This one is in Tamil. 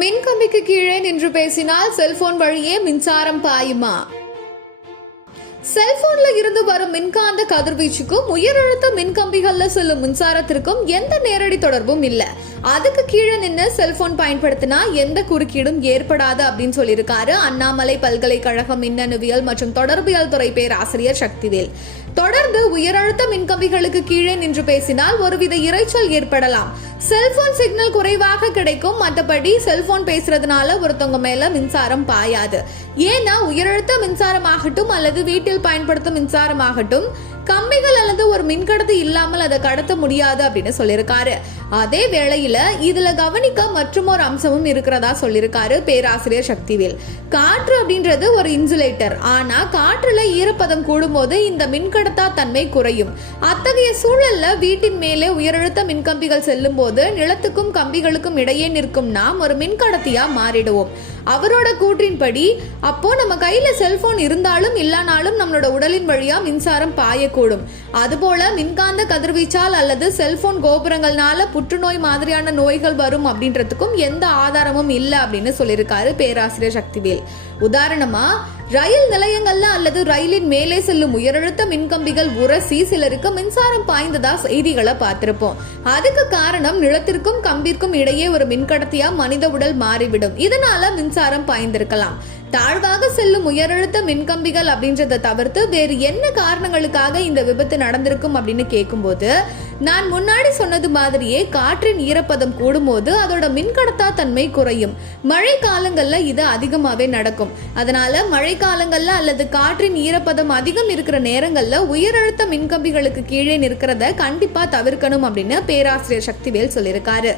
மின்கம்பிக்கு கீழே நின்று பேசினால் செல்போன் வழியே மின்சாரம் பாயுமா? செல்போன்ல இருந்து வரும் மின்காந்த கதிர்வீச்சுக்கும் உயரழுத்த மின்கம்பிகள்ல செல்லும் மின்சாரத்திற்கும் எந்த நேரடி தொடர்பும் இல்ல. அதுக்கு கீழே நின்று செல்போன் பயன்படுத்தினா எந்த குறுக்கீடும் ஏற்படாது அப்படின்னு சொல்லியிருக்காரு அண்ணாமலை பல்கலைக்கழக மின்னணுவியல் மற்றும் தொடர்பியல் துறை பேராசிரியர் சக்திவேல். தொடர்ந்து உயரழுத்த மின்கம்பிகளுக்கு கீழே நின்று பேசினால் ஒருவித இரைச்சல் ஏற்படலாம். செல்போன் சிக்னல் குறைவாக கிடைக்கும். மற்றபடி செல்போன் பேசுறதுனால ஒருத்தவங்க மேல மின்சாரம் பாயாது. ஏன்னா உயரழுத்த மின்சாரமாகட்டும் அல்லது வீட்டில் பயன்படுத்தும் மின்சாரமாகட்டும் கம்பிகள் அல்லது ஒரு மின்கடத்தி இல்லாமல் அதை கடத்த முடியாது அப்படின்னு சொல்லியிருக்காரு. அதே வேளையில இதுல கவனிக்க மற்றும் ஒரு அம்சமும் இருக்கிறதா சொல்லியிருக்காரு பேராசிரியர் சக்திவேல். காற்று அப்படின்றது ஒரு இன்சுலேட்டர். ஆனா காற்றுல ஈரப்பதம் கூடும்போது இந்த மின்கடத்தா தன்மை குறையும். அத்தகைய சூழல்ல வீட்டின் மேலே உயரழுத்த மின்கம்பிகள் செல்லும் போது நிலத்துக்கும் கம்பிகளுக்கும் இடையே நிற்கும் நாம் ஒரு மின்கடத்தியா மாறிடுவோம். அவரோட கூற்றின்படி அப்போ நம்ம கையில செல்போன் இருந்தாலும் இல்லானாலும் நம்மளோட உடலின் வழியா மின்சாரம் பாயக்கூடும். அதுபோல மின்காந்த கதிர்வீச்சால் அல்லது செல்போன் கோபுரங்கள்னால புற்றுநோய் மாதிரியான நோய்கள் வரும் அப்படின்றதுக்கும் எந்த ஆதாரமும் இல்லை அப்படின்னு சொல்லியிருக்காரு பேராசிரியர் சக்திவேல். உதாரணமா ரயில் நிலையங்கள்ல அல்லது ரயிலின் மேலே செல்லும் உயரழுத்த மின்கம்பிகள் உரசி சிலருக்கு மின்சாரம் பாய்ந்ததா செய்திகளை பார்த்திருப்போம். அதுக்கு காரணம் நிலத்திற்கும் கம்பிற்கும் இடையே ஒரு மின்கடத்தியா மனித உடல் மாறிவிடும். இதனால மின்சாரம் பாய்ந்திருக்கலாம். தாழ்வாக செல்லும் உயரழுத்த மின்கம்பிகள் அப்படின்றத தவிர்த்து வேறு என்ன காரணங்களுக்காக இந்த விபத்து நடந்திருக்கும் அப்படின்னு கேட்கும்போது நான் முன்னாடி சொன்னது மாதிரியே காற்றின் ஈரப்பதம் கூடும்போது அதோட மின்கடத்தா தன்மை குறையும். மழை காலங்கள்ல இது அதிகமாவே நடக்கும். அதனால மழை காலங்கள்ல அல்லது காற்றின் ஈரப்பதம் அதிகம் இருக்கிற நேரங்கள்ல உயரழுத்த மின்கம்பிகளுக்கு கீழே நிற்கிறத கண்டிப்பா தவிர்க்கணும் அப்படின்னு பேராசிரியர் சக்திவேல் சொல்லியிருக்காரு.